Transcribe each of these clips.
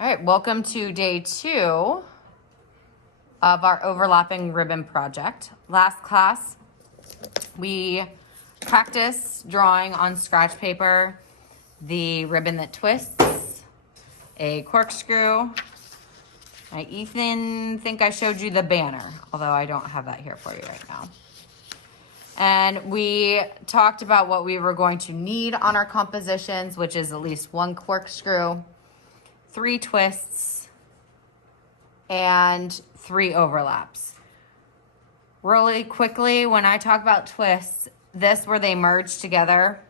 All right, welcome to day 2 of our overlapping ribbon project. Last class, we practiced drawing on scratch paper the ribbon that twists, a corkscrew. I think I showed you the banner, although I don't have that here for you right now. And we talked about what we were going to need on our compositions, which is at least 1 corkscrew, 3 twists, and 3 overlaps. Really quickly, when I talk about twists, this where they merge together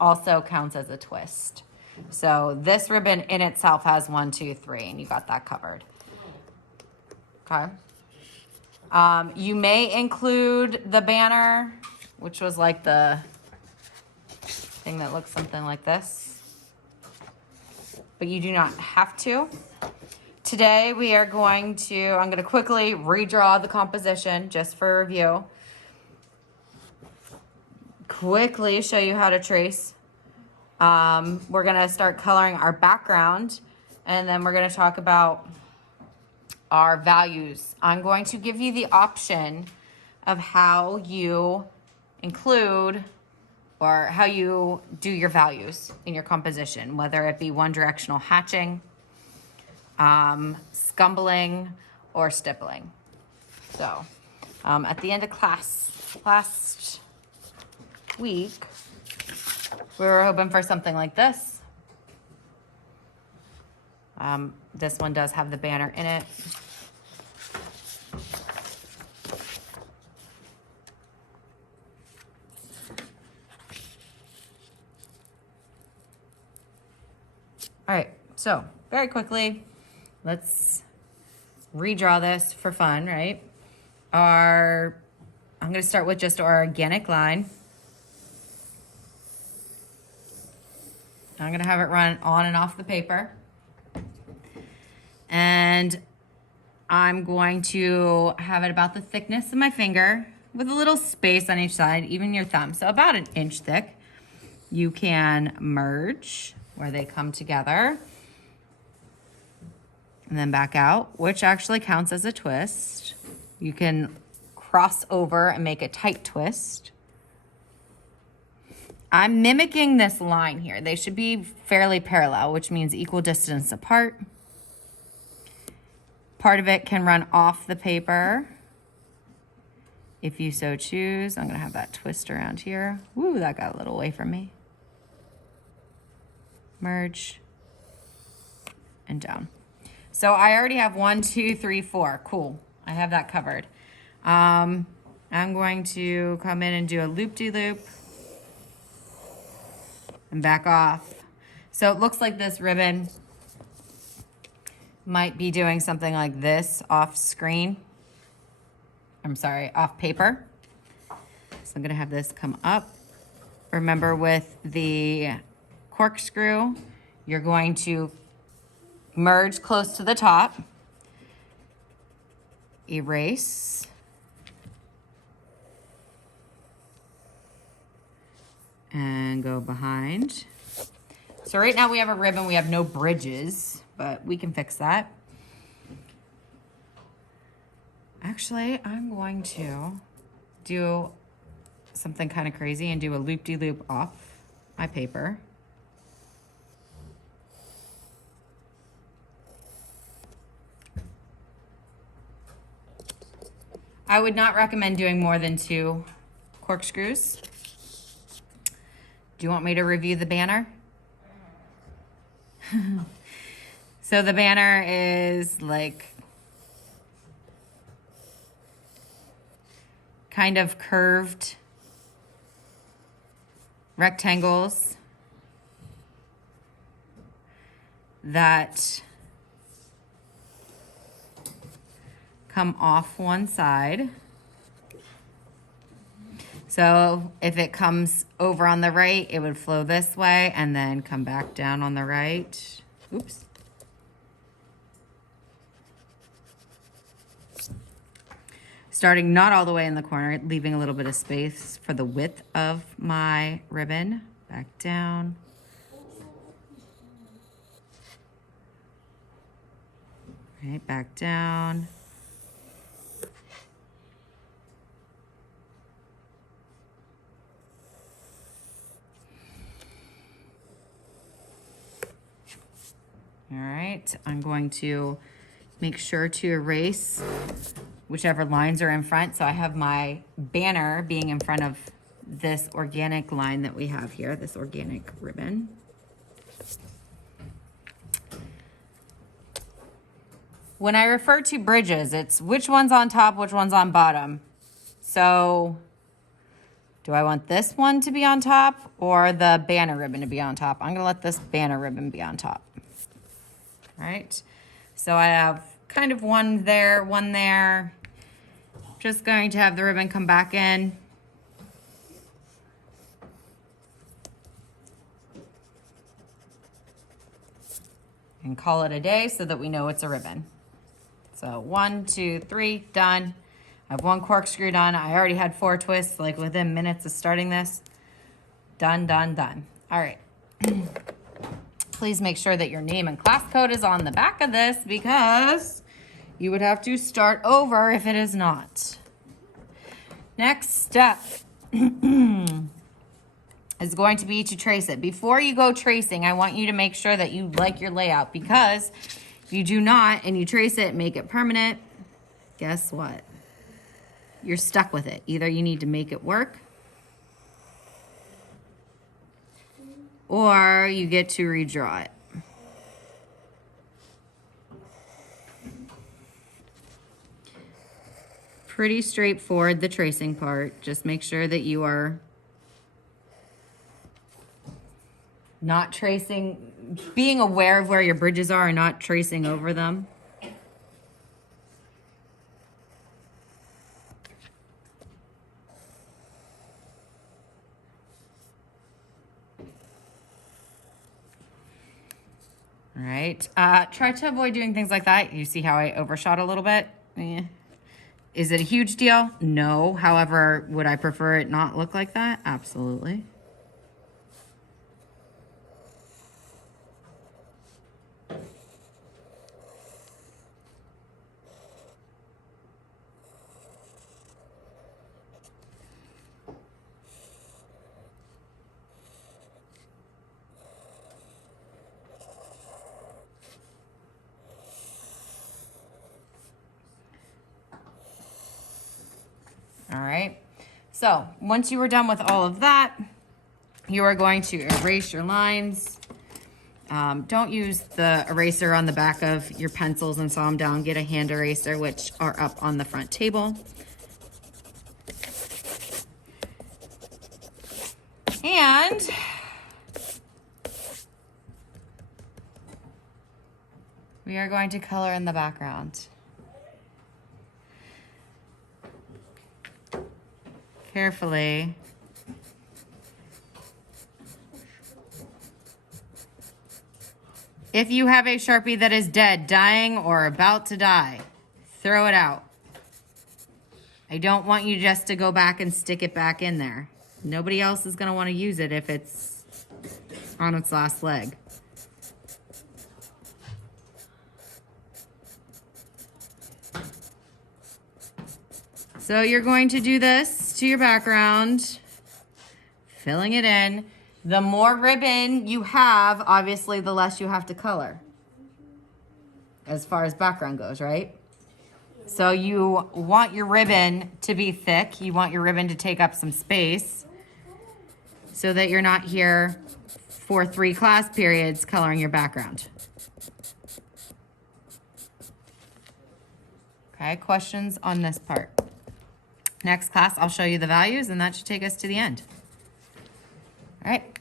also counts as a twist. So this ribbon in itself has 1, 2, 3, and you got that covered. Okay. You may include the banner, which was like the thing that looks something like this, but you do not have to. Today we are I'm going to quickly redraw the composition just for review. Quickly show you how to trace. We're going to start coloring our background, and then we're going to talk about our values. I'm going to give you the option of how you include or how you do your values in your composition, whether it be one directional hatching, scumbling, or stippling. So at the end of class last week, we were hoping for something like this. This one does have the banner in it. All right, so very quickly, let's redraw this for fun, right? I'm gonna start with just our organic line. I'm gonna have it run on and off the paper. And I'm going to have it about the thickness of my finger with a little space on each side, even your thumb. So about 1 inch thick. You can merge where they come together and then back out, which actually counts as a twist. You can cross over and make a tight twist. I'm mimicking this line here. They should be fairly parallel, which means equal distance apart. Part of it can run off the paper if you so choose. I'm gonna have that twist around here. Woo, that got a little away from me. Merge and down. So I already have 1, 2, 3, 4. Cool, I have that covered. I'm going to come in and do a loop-de-loop and back off. So it looks like this ribbon might be doing something like this off screen. I'm sorry, off paper. So I'm gonna have this come up. Remember, with the corkscrew, you're going to merge close to the top, erase, and go behind. So right now we have a ribbon, we have no bridges, but we can fix that. Actually, I'm going to do something kind of crazy and do a loop-de-loop off my paper. I would not recommend doing more than 2 corkscrews. Do you want me to review the banner? So the banner is like kind of curved rectangles that come off one side. So if it comes over on the right, it would flow this way and then come back down on the right. Oops. Starting not all the way in the corner, leaving a little bit of space for the width of my ribbon. Back down. Right, back down. All right, I'm going to make sure to erase whichever lines are in front. So I have my banner being in front of this organic line that we have here, this organic ribbon. When I refer to bridges, it's which one's on top, which one's on bottom. So do I want this one to be on top or the banner ribbon to be on top? I'm gonna let this banner ribbon be on top. All right, so I have kind of one there, one there. Just going to have the ribbon come back in. And call it a day so that we know it's a ribbon. So 1, 2, 3, done. I have one corkscrew done. I already had 4 twists, like within minutes of starting this. Done, done, done. All right. Please make sure that your name and class code is on the back of this because you would have to start over if it is not. Next step is going to be to trace it. Before you go tracing, I want you to make sure that you like your layout because if you do not and you trace it, make it permanent, guess what? You're stuck with it. Either you need to make it work or you get to redraw it. Pretty straightforward, the tracing part. Just make sure that you are not tracing, being aware of where your bridges are and not tracing over them. All right, try to avoid doing things like that. You see how I overshot a little bit? Is it a huge deal? No. However, would I prefer it not look like that? Absolutely. All right, so once you are done with all of that, you are going to erase your lines. Don't use the eraser on the back of your pencils and saw them down. Get a hand eraser, which are up on the front table. And we are going to color in the background. Carefully. If you have a Sharpie that is dead, dying, or about to die, throw it out. I don't want you just to go back and stick it back in there. Nobody else is going to want to use it if it's on its last leg. So you're going to do this to your background, filling it in. The more ribbon you have, obviously, the less you have to color as far as background goes, right? So you want your ribbon to be thick. You want your ribbon to take up some space so that you're not here for 3 class periods coloring your background. Okay, questions on this part? Next class, I'll show you the values and that should take us to the end. All right.